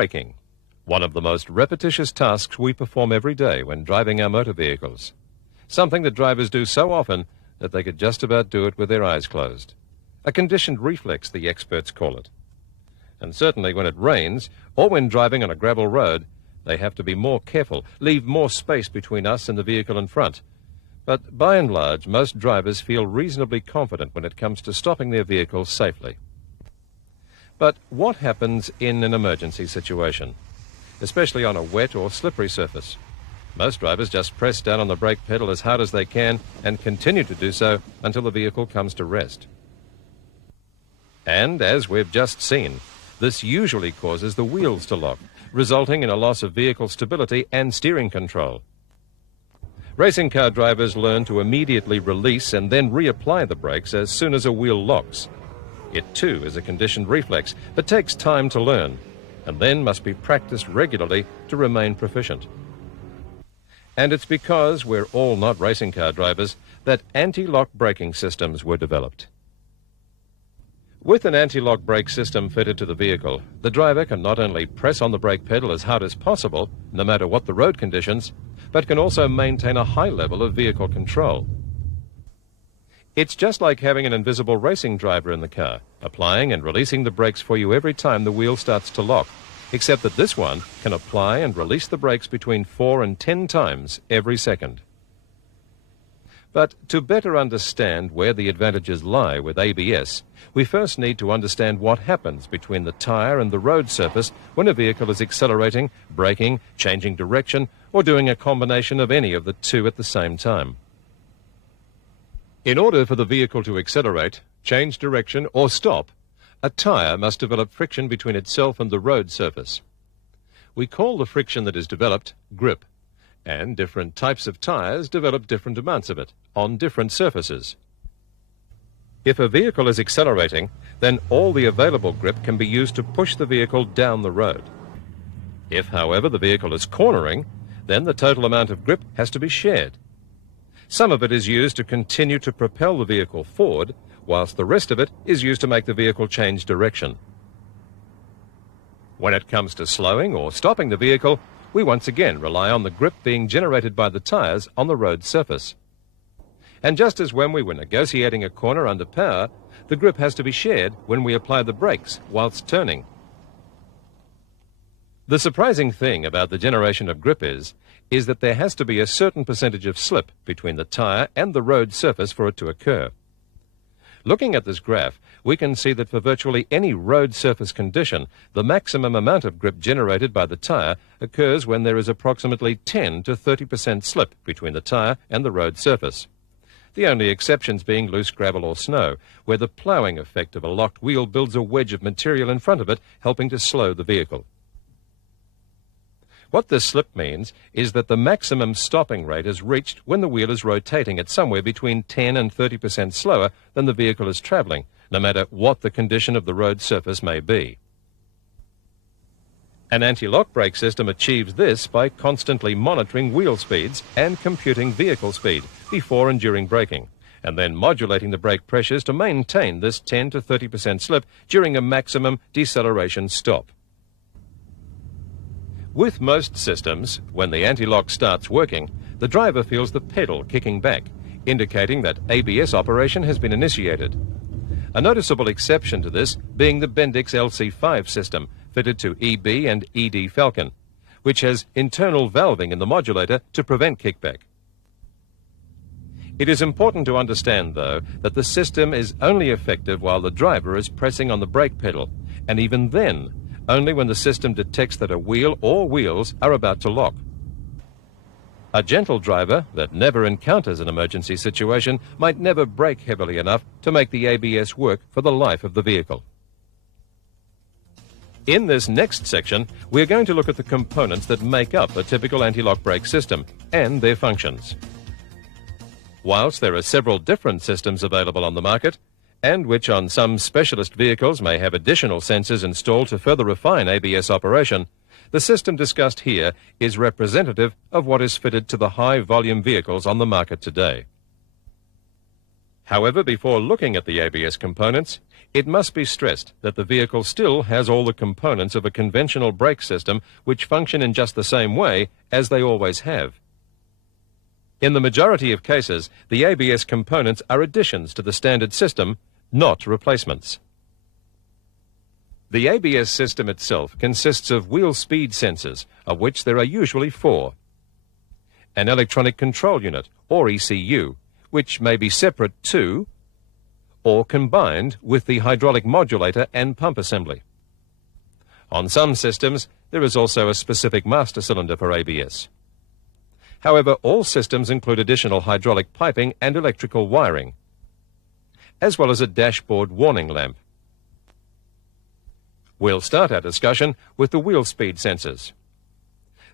Braking, one of the most repetitious tasks we perform every day when driving our motor vehicles. Something that drivers do so often that they could just about do it with their eyes closed. A conditioned reflex, the experts call it. And certainly when it rains, or when driving on a gravel road, they have to be more careful, leave more space between us and the vehicle in front. But by and large, most drivers feel reasonably confident when it comes to stopping their vehicles safely. But what happens in an emergency situation, especially on a wet or slippery surface? Most drivers just press down on the brake pedal as hard as they can and continue to do so until the vehicle comes to rest. And as we've just seen, this usually causes the wheels to lock, resulting in a loss of vehicle stability and steering control. Racing car drivers learn to immediately release and then reapply the brakes as soon as a wheel locks. It too is a conditioned reflex, but takes time to learn, and then must be practiced regularly to remain proficient. And it's because we're all not racing car drivers that anti-lock braking systems were developed. With an anti-lock brake system fitted to the vehicle, the driver can not only press on the brake pedal as hard as possible, no matter what the road conditions, but can also maintain a high level of vehicle control. It's just like having an invisible racing driver in the car, applying and releasing the brakes for you every time the wheel starts to lock, except that this one can apply and release the brakes between 4 and 10 times every second. But to better understand where the advantages lie with ABS, we first need to understand what happens between the tire and the road surface when a vehicle is accelerating, braking, changing direction, or doing a combination of any of the two at the same time. In order for the vehicle to accelerate, change direction, or stop, a tire must develop friction between itself and the road surface. We call the friction that is developed grip, and different types of tires develop different amounts of it on different surfaces. If a vehicle is accelerating, then all the available grip can be used to push the vehicle down the road. If, however, the vehicle is cornering, then the total amount of grip has to be shared. Some of it is used to continue to propel the vehicle forward, whilst the rest of it is used to make the vehicle change direction. When it comes to slowing or stopping the vehicle, we once again rely on the grip being generated by the tires on the road surface. And just as when we were negotiating a corner under power, the grip has to be shared when we apply the brakes whilst turning. The surprising thing about the generation of grip is that there has to be a certain percentage of slip between the tire and the road surface for it to occur. Looking at this graph, we can see that for virtually any road surface condition, the maximum amount of grip generated by the tire occurs when there is approximately 10 to 30% slip between the tire and the road surface. The only exceptions being loose gravel or snow, where the ploughing effect of a locked wheel builds a wedge of material in front of it, helping to slow the vehicle. What this slip means is that the maximum stopping rate is reached when the wheel is rotating at somewhere between 10 and 30% slower than the vehicle is travelling, no matter what the condition of the road surface may be. An anti-lock brake system achieves this by constantly monitoring wheel speeds and computing vehicle speed before and during braking, and then modulating the brake pressures to maintain this 10 to 30% slip during a maximum deceleration stop. With most systems, when the anti-lock starts working, the driver feels the pedal kicking back, indicating that ABS operation has been initiated. A noticeable exception to this being the Bendix LC5 system, fitted to EB and ED Falcon, which has internal valving in the modulator to prevent kickback. It is important to understand, though, that the system is only effective while the driver is pressing on the brake pedal, and even then, only when the system detects that a wheel or wheels are about to lock. A gentle driver that never encounters an emergency situation might never brake heavily enough to make the ABS work for the life of the vehicle. In this next section, we're going to look at the components that make up a typical anti-lock brake system and their functions. Whilst there are several different systems available on the market, and which on some specialist vehicles may have additional sensors installed to further refine ABS operation, the system discussed here is representative of what is fitted to the high-volume vehicles on the market today. However, before looking at the ABS components, it must be stressed that the vehicle still has all the components of a conventional brake system which function in just the same way as they always have. In the majority of cases, the ABS components are additions to the standard system, not replacements. The ABS system itself consists of wheel speed sensors, of which there are usually 4. An electronic control unit, or ECU, which may be separate to or combined with the hydraulic modulator and pump assembly. On some systems, there is also a specific master cylinder for ABS. However, all systems include additional hydraulic piping and electrical wiring, as well as a dashboard warning lamp. We'll start our discussion with the wheel speed sensors.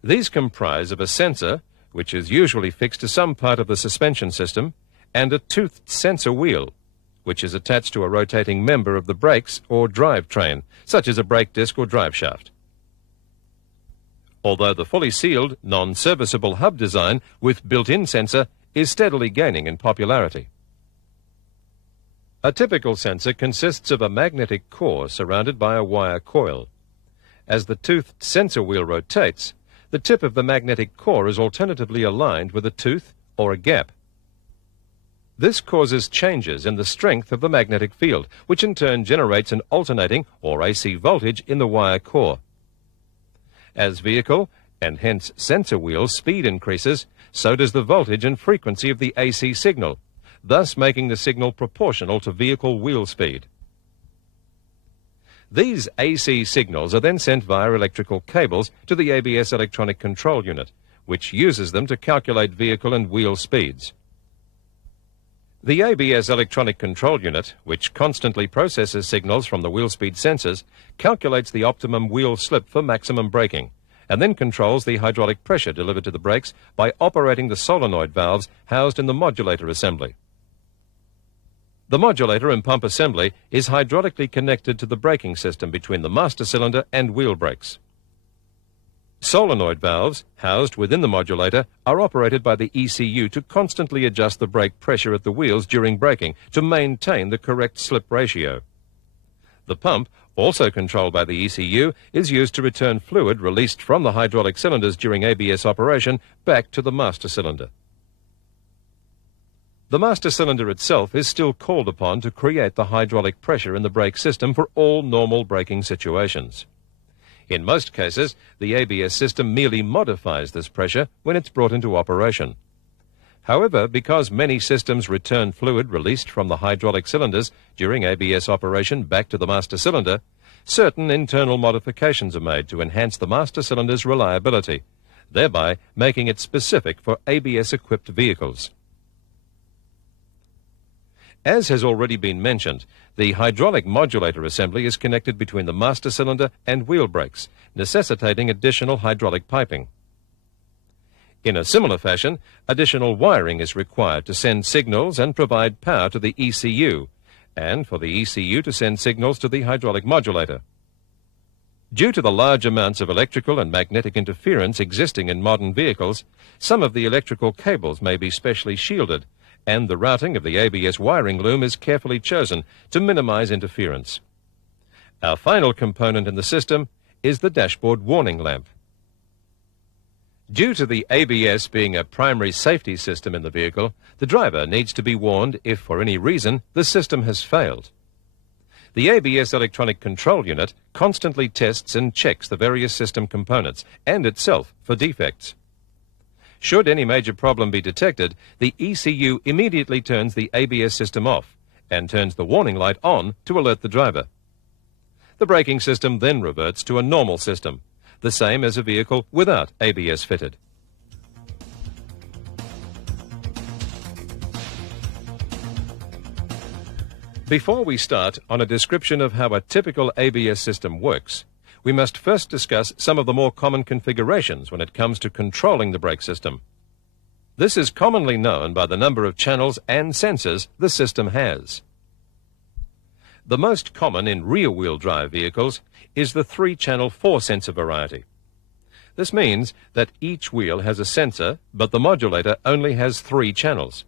These comprise of a sensor, which is usually fixed to some part of the suspension system, and a toothed sensor wheel, which is attached to a rotating member of the brakes or drivetrain, such as a brake disc or drive shaft. Although the fully sealed, non-serviceable hub design with built-in sensor is steadily gaining in popularity. A typical sensor consists of a magnetic core surrounded by a wire coil. As the toothed sensor wheel rotates, the tip of the magnetic core is alternatively aligned with a tooth or a gap. This causes changes in the strength of the magnetic field, which in turn generates an alternating or AC voltage in the wire core. As vehicle, and hence sensor wheel speed increases, so does the voltage and frequency of the AC signal, thus making the signal proportional to vehicle wheel speed. These AC signals are then sent via electrical cables to the ABS electronic control unit, which uses them to calculate vehicle and wheel speeds. The ABS electronic control unit, which constantly processes signals from the wheel speed sensors, calculates the optimum wheel slip for maximum braking, and then controls the hydraulic pressure delivered to the brakes by operating the solenoid valves housed in the modulator assembly. The modulator and pump assembly is hydraulically connected to the braking system between the master cylinder and wheel brakes. Solenoid valves, housed within the modulator, are operated by the ECU to constantly adjust the brake pressure at the wheels during braking to maintain the correct slip ratio. The pump, also controlled by the ECU, is used to return fluid released from the hydraulic cylinders during ABS operation back to the master cylinder. The master cylinder itself is still called upon to create the hydraulic pressure in the brake system for all normal braking situations. In most cases, the ABS system merely modifies this pressure when it's brought into operation. However, because many systems return fluid released from the hydraulic cylinders during ABS operation back to the master cylinder, certain internal modifications are made to enhance the master cylinder's reliability, thereby making it specific for ABS-equipped vehicles. As has already been mentioned, the hydraulic modulator assembly is connected between the master cylinder and wheel brakes, necessitating additional hydraulic piping. In a similar fashion, additional wiring is required to send signals and provide power to the ECU, and for the ECU to send signals to the hydraulic modulator. Due to the large amounts of electrical and magnetic interference existing in modern vehicles, some of the electrical cables may be specially shielded, and the routing of the ABS wiring loom is carefully chosen to minimize interference. Our final component in the system is the dashboard warning lamp. Due to the ABS being a primary safety system in the vehicle, the driver needs to be warned if, for any reason, the system has failed. The ABS electronic control unit constantly tests and checks the various system components and itself for defects. Should any major problem be detected, the ECU immediately turns the ABS system off and turns the warning light on to alert the driver. The braking system then reverts to a normal system, the same as a vehicle without ABS fitted. Before we start on a description of how a typical ABS system works, we must first discuss some of the more common configurations when it comes to controlling the brake system. This is commonly known by the number of channels and sensors the system has. The most common in rear-wheel drive vehicles is the 3-channel 4-sensor variety. This means that each wheel has a sensor, but the modulator only has 3 channels.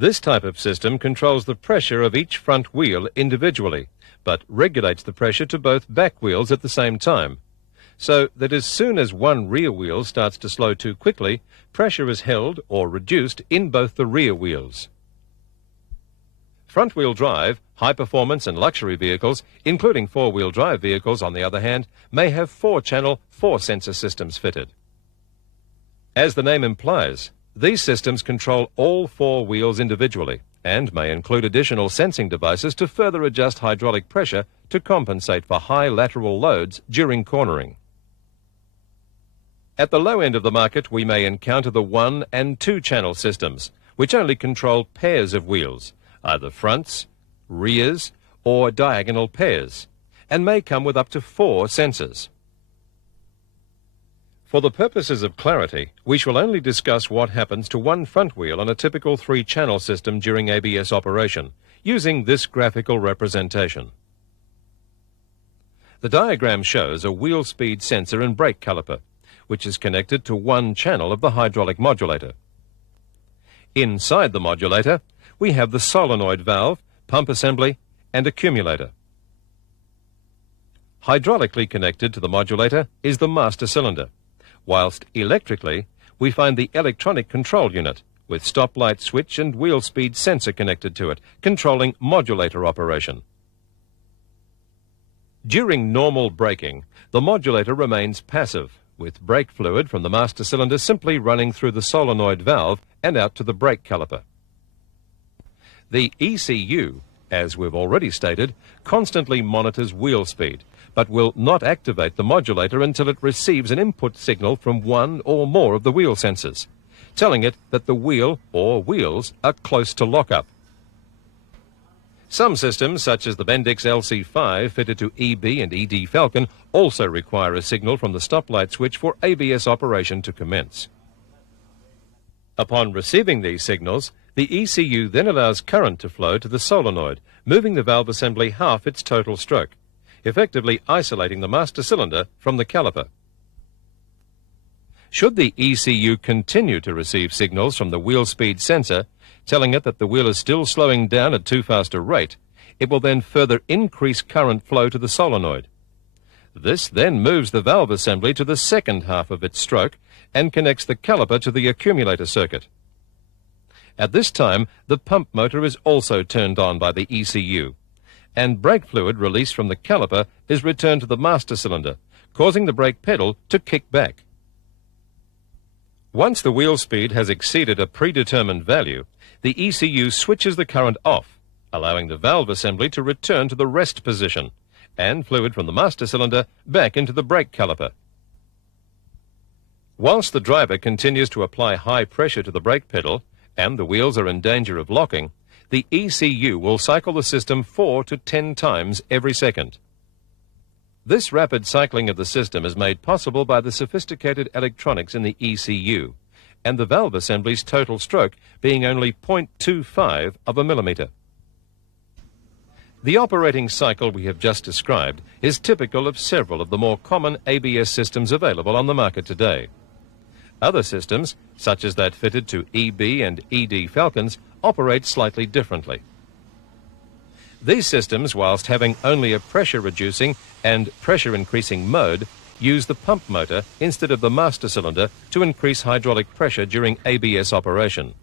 This type of system controls the pressure of each front wheel individually, but regulates the pressure to both back wheels at the same time, so that as soon as one rear wheel starts to slow too quickly, pressure is held or reduced in both the rear wheels. Front-wheel drive, high-performance and luxury vehicles, including four-wheel drive vehicles on the other hand, may have four-channel, four-sensor systems fitted. As the name implies, these systems control all four wheels individually and may include additional sensing devices to further adjust hydraulic pressure to compensate for high lateral loads during cornering. At the low end of the market, we may encounter the one- and two-channel systems, which only control pairs of wheels, either fronts, rears, or diagonal pairs, and may come with up to 4 sensors. For the purposes of clarity, we shall only discuss what happens to one front wheel on a typical 3-channel system during ABS operation, using this graphical representation. The diagram shows a wheel speed sensor and brake caliper, which is connected to one channel of the hydraulic modulator. Inside the modulator, we have the solenoid valve, pump assembly, and accumulator. Hydraulically connected to the modulator is the master cylinder, whilst electrically we find the electronic control unit with stoplight switch and wheel speed sensor connected to it, controlling modulator operation. During normal braking, the modulator remains passive, with brake fluid from the master cylinder simply running through the solenoid valve and out to the brake caliper. The ECU, as we've already stated, constantly monitors wheel speed, but will not activate the modulator until it receives an input signal from one or more of the wheel sensors, telling it that the wheel or wheels are close to lockup. Some systems, such as the Bendix LC5 fitted to EB and ED Falcon, also require a signal from the stoplight switch for ABS operation to commence. Upon receiving these signals, the ECU then allows current to flow to the solenoid, moving the valve assembly half its total stroke, effectively isolating the master cylinder from the caliper. Should the ECU continue to receive signals from the wheel speed sensor, telling it that the wheel is still slowing down at too fast a rate, it will then further increase current flow to the solenoid. This then moves the valve assembly to the second half of its stroke and connects the caliper to the accumulator circuit. At this time, the pump motor is also turned on by the ECU, and brake fluid released from the caliper is returned to the master cylinder, causing the brake pedal to kick back. Once the wheel speed has exceeded a predetermined value, the ECU switches the current off, allowing the valve assembly to return to the rest position and fluid from the master cylinder back into the brake caliper. Whilst the driver continues to apply high pressure to the brake pedal and the wheels are in danger of locking, the ECU will cycle the system 4 to 10 times every second. This rapid cycling of the system is made possible by the sophisticated electronics in the ECU and the valve assembly's total stroke being only 0.25 of a millimeter. The operating cycle we have just described is typical of several of the more common ABS systems available on the market today. Other systems, such as that fitted to EB and ED Falcons, operate slightly differently. These systems, whilst having only a pressure-reducing and pressure-increasing mode, use the pump motor instead of the master cylinder to increase hydraulic pressure during ABS operation.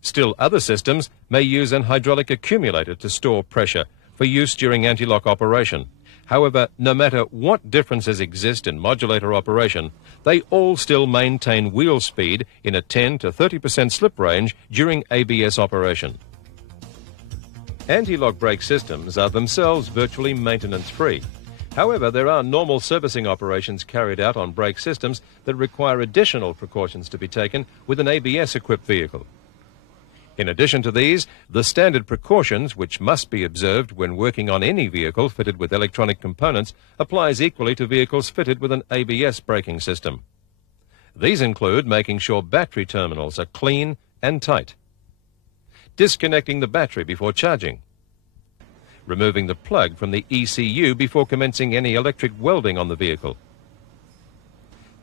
Still other systems may use an hydraulic accumulator to store pressure for use during anti-lock operation. However, no matter what differences exist in modulator operation, they all still maintain wheel speed in a 10 to 30% slip range during ABS operation. Anti-lock brake systems are themselves virtually maintenance-free. However, there are normal servicing operations carried out on brake systems that require additional precautions to be taken with an ABS-equipped vehicle. In addition to these, the standard precautions which must be observed when working on any vehicle fitted with electronic components applies equally to vehicles fitted with an ABS braking system. These include making sure battery terminals are clean and tight, disconnecting the battery before charging, removing the plug from the ECU before commencing any electric welding on the vehicle,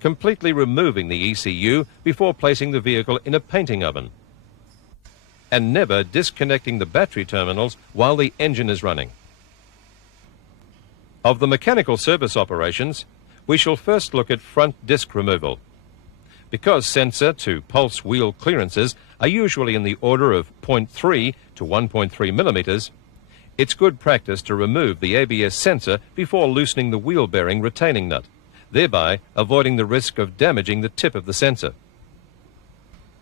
completely removing the ECU before placing the vehicle in a painting oven, and never disconnecting the battery terminals while the engine is running. Of the mechanical service operations, we shall first look at front disc removal. Because sensor to pulse wheel clearances are usually in the order of 0.3 to 1.3 millimeters, it's good practice to remove the ABS sensor before loosening the wheel bearing retaining nut, thereby avoiding the risk of damaging the tip of the sensor.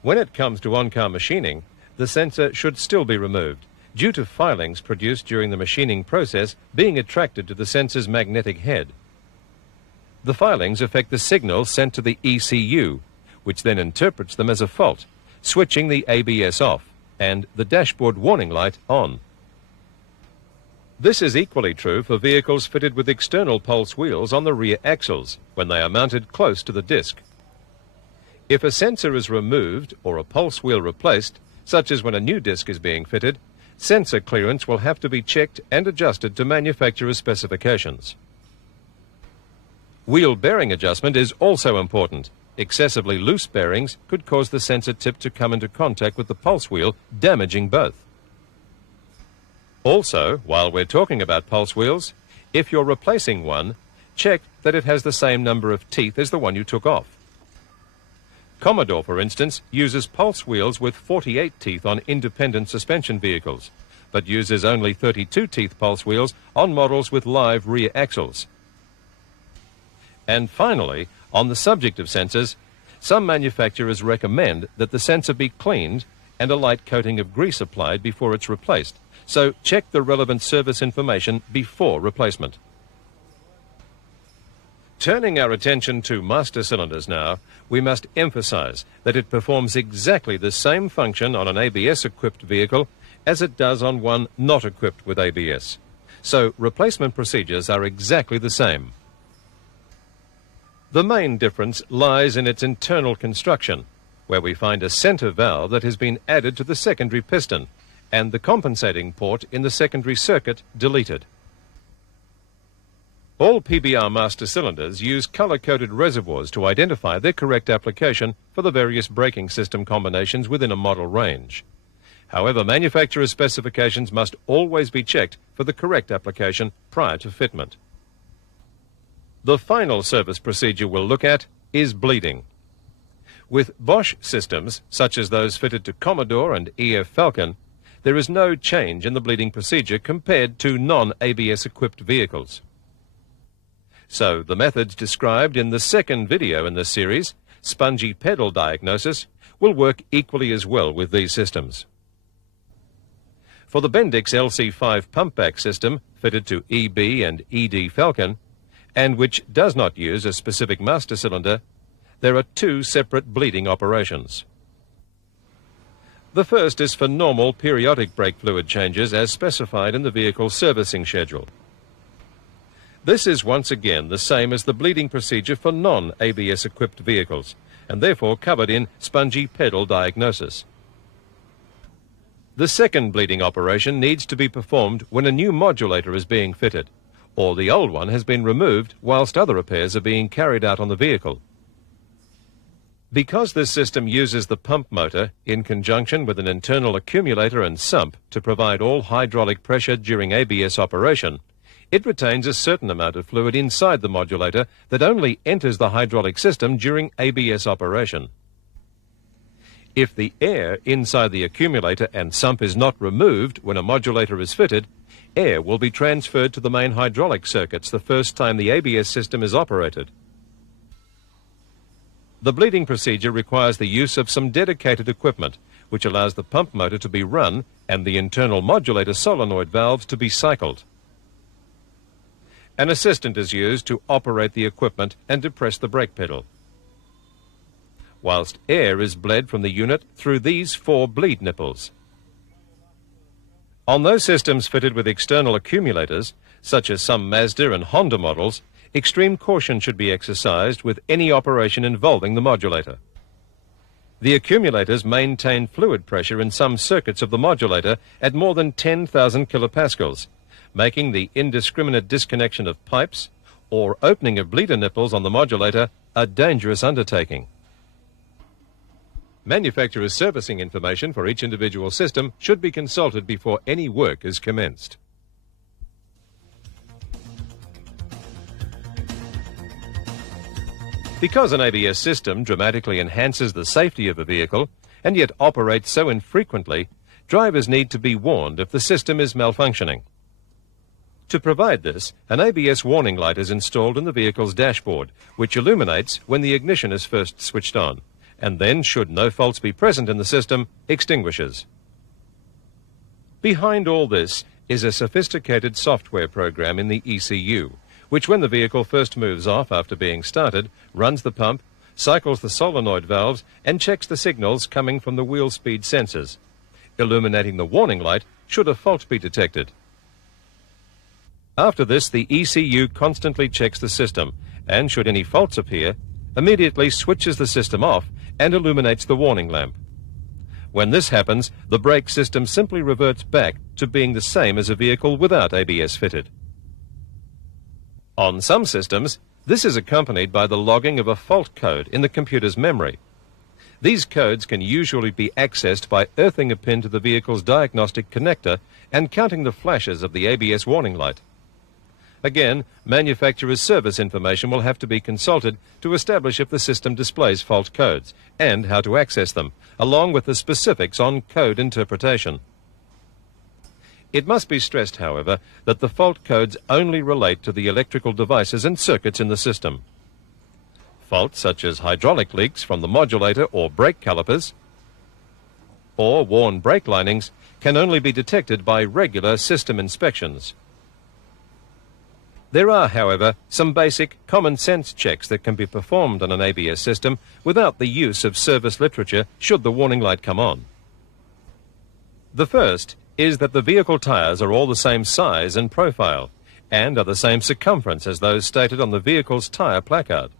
When it comes to on-car machining, the sensor should still be removed, due to filings produced during the machining process being attracted to the sensor's magnetic head. The filings affect the signals sent to the ECU, which then interprets them as a fault, switching the ABS off and the dashboard warning light on. This is equally true for vehicles fitted with external pulse wheels on the rear axles when they are mounted close to the disc. If a sensor is removed or a pulse wheel replaced, such as when a new disc is being fitted, sensor clearance will have to be checked and adjusted to manufacturer's specifications. Wheel bearing adjustment is also important. Excessively loose bearings could cause the sensor tip to come into contact with the pulse wheel, damaging both. Also, while we're talking about pulse wheels, if you're replacing one, check that it has the same number of teeth as the one you took off. Commodore, for instance, uses pulse wheels with 48 teeth on independent suspension vehicles, but uses only 32 teeth pulse wheels on models with live rear axles. And finally, on the subject of sensors, some manufacturers recommend that the sensor be cleaned and a light coating of grease applied before it's replaced, so check the relevant service information before replacement. Turning our attention to master cylinders now, we must emphasize that it performs exactly the same function on an ABS-equipped vehicle as it does on one not equipped with ABS. So replacement procedures are exactly the same. The main difference lies in its internal construction, where we find a center valve that has been added to the secondary piston and the compensating port in the secondary circuit deleted. All PBR master cylinders use color-coded reservoirs to identify their correct application for the various braking system combinations within a model range. However, manufacturer specifications must always be checked for the correct application prior to fitment. The final service procedure we'll look at is bleeding. With Bosch systems, such as those fitted to Commodore and EF Falcon, there is no change in the bleeding procedure compared to non-ABS equipped vehicles. So the methods described in the second video in this series, spongy pedal diagnosis, will work equally as well with these systems. For the Bendix LC5 pumpback system fitted to EB and ED Falcon, and which does not use a specific master cylinder, there are two separate bleeding operations. The first is for normal periodic brake fluid changes as specified in the vehicle servicing schedule. This is once again the same as the bleeding procedure for non-ABS equipped vehicles, and therefore covered in spongy pedal diagnosis. The second bleeding operation needs to be performed when a new modulator is being fitted, or the old one has been removed whilst other repairs are being carried out on the vehicle. Because this system uses the pump motor in conjunction with an internal accumulator and sump to provide all hydraulic pressure during ABS operation, it retains a certain amount of fluid inside the modulator that only enters the hydraulic system during ABS operation. If the air inside the accumulator and sump is not removed when a modulator is fitted, air will be transferred to the main hydraulic circuits the first time the ABS system is operated. The bleeding procedure requires the use of some dedicated equipment, which allows the pump motor to be run and the internal modulator solenoid valves to be cycled. An assistant is used to operate the equipment and depress the brake pedal, whilst air is bled from the unit through these 4 bleed nipples. On those systems fitted with external accumulators, such as some Mazda and Honda models, extreme caution should be exercised with any operation involving the modulator. The accumulators maintain fluid pressure in some circuits of the modulator at more than 10,000 kilopascals, making the indiscriminate disconnection of pipes or opening of bleeder nipples on the modulator a dangerous undertaking. Manufacturer's servicing information for each individual system should be consulted before any work is commenced. Because an ABS system dramatically enhances the safety of a vehicle and yet operates so infrequently, drivers need to be warned if the system is malfunctioning. To provide this, an ABS warning light is installed in the vehicle's dashboard, which illuminates when the ignition is first switched on, and then, should no faults be present in the system, extinguishes. Behind all this is a sophisticated software program in the ECU, which, when the vehicle first moves off after being started, runs the pump, cycles the solenoid valves, and checks the signals coming from the wheel speed sensors, illuminating the warning light should a fault be detected. After this, the ECU constantly checks the system and, should any faults appear, immediately switches the system off and illuminates the warning lamp. When this happens, the brake system simply reverts back to being the same as a vehicle without ABS fitted. On some systems, this is accompanied by the logging of a fault code in the computer's memory. These codes can usually be accessed by earthing a pin to the vehicle's diagnostic connector and counting the flashes of the ABS warning light. Again, manufacturer's service information will have to be consulted to establish if the system displays fault codes and how to access them, along with the specifics on code interpretation. It must be stressed, however, that the fault codes only relate to the electrical devices and circuits in the system. Faults such as hydraulic leaks from the modulator or brake calipers, or worn brake linings, can only be detected by regular system inspections. There are, however, some basic common sense checks that can be performed on an ABS system without the use of service literature should the warning light come on. The first is that the vehicle tyres are all the same size and profile and are the same circumference as those stated on the vehicle's tyre placard.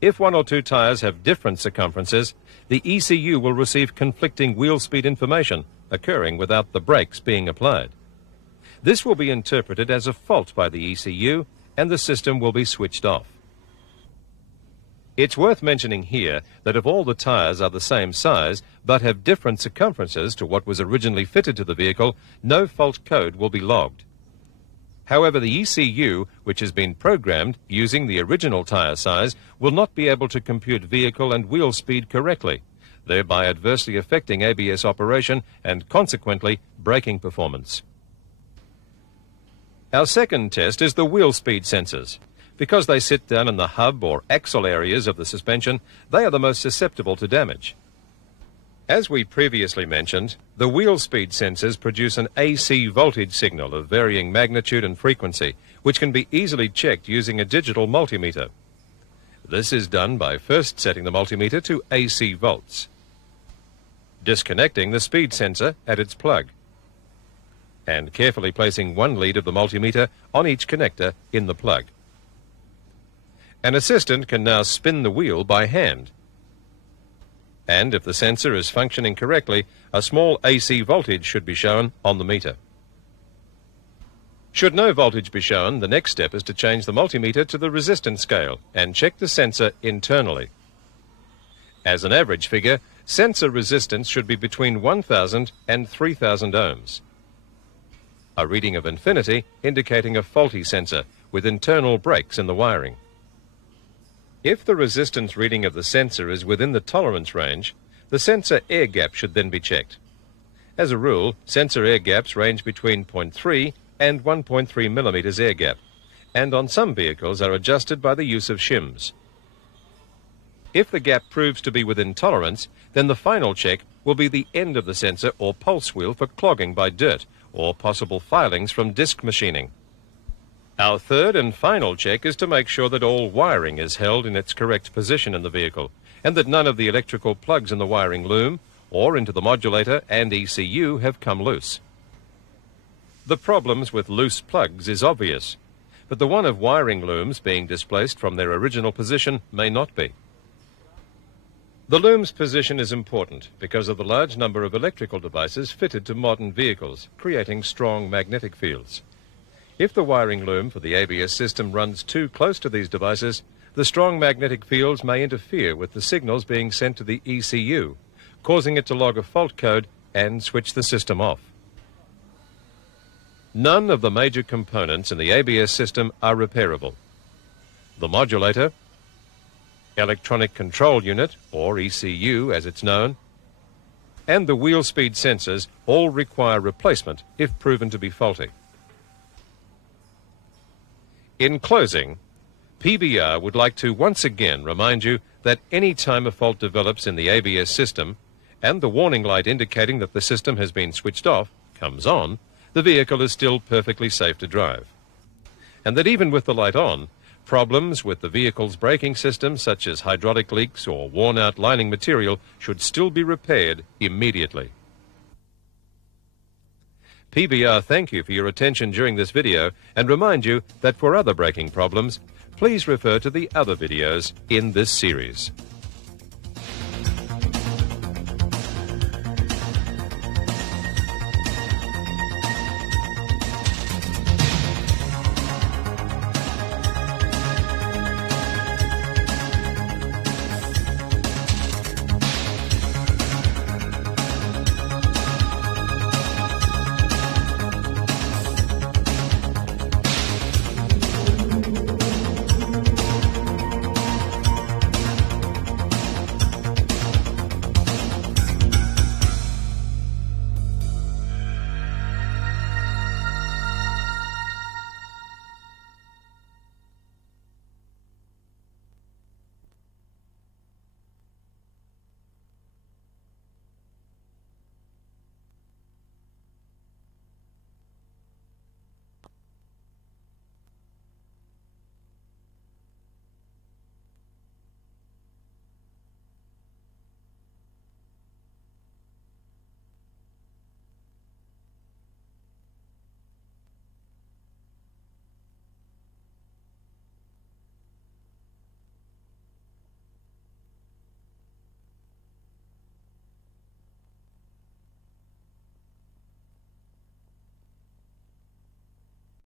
If one or two tyres have different circumferences, the ECU will receive conflicting wheel speed information occurring without the brakes being applied. This will be interpreted as a fault by the ECU and the system will be switched off. It's worth mentioning here that if all the tyres are the same size but have different circumferences to what was originally fitted to the vehicle, no fault code will be logged. However, the ECU, which has been programmed using the original tyre size, will not be able to compute vehicle and wheel speed correctly, thereby adversely affecting ABS operation and consequently braking performance. Our second test is the wheel speed sensors. Because they sit down in the hub or axle areas of the suspension, they are the most susceptible to damage. As we previously mentioned, the wheel speed sensors produce an AC voltage signal of varying magnitude and frequency, which can be easily checked using a digital multimeter. This is done by first setting the multimeter to AC volts, disconnecting the speed sensor at its plug, and carefully placing one lead of the multimeter on each connector in the plug. An assistant can now spin the wheel by hand. And if the sensor is functioning correctly, a small AC voltage should be shown on the meter. Should no voltage be shown, the next step is to change the multimeter to the resistance scale and check the sensor internally. As an average figure, sensor resistance should be between 1,000 and 3,000 ohms. A reading of infinity indicating a faulty sensor with internal breaks in the wiring. If the resistance reading of the sensor is within the tolerance range, the sensor air gap should then be checked. As a rule, sensor air gaps range between 0.3 and 1.3 millimeters air gap, and on some vehicles are adjusted by the use of shims. If the gap proves to be within tolerance, then the final check will be the end of the sensor or pulse wheel for clogging by dirt or possible filings from disc machining. Our third and final check is to make sure that all wiring is held in its correct position in the vehicle and that none of the electrical plugs in the wiring loom or into the modulator and ECU have come loose. The problems with loose plugs is obvious, but the one of wiring looms being displaced from their original position may not be. The loom's position is important because of the large number of electrical devices fitted to modern vehicles, creating strong magnetic fields. If the wiring loom for the ABS system runs too close to these devices, the strong magnetic fields may interfere with the signals being sent to the ECU, causing it to log a fault code and switch the system off. None of the major components in the ABS system are repairable. The modulator, electronic control unit, or ECU as it's known, and the wheel speed sensors all require replacement if proven to be faulty. In closing, PBR would like to once again remind you that any time a fault develops in the ABS system and the warning light indicating that the system has been switched off comes on, the vehicle is still perfectly safe to drive. And that even with the light on, problems with the vehicle's braking system, such as hydraulic leaks or worn-out lining material, should still be repaired immediately. PBR thank you for your attention during this video and remind you that for other braking problems, please refer to the other videos in this series.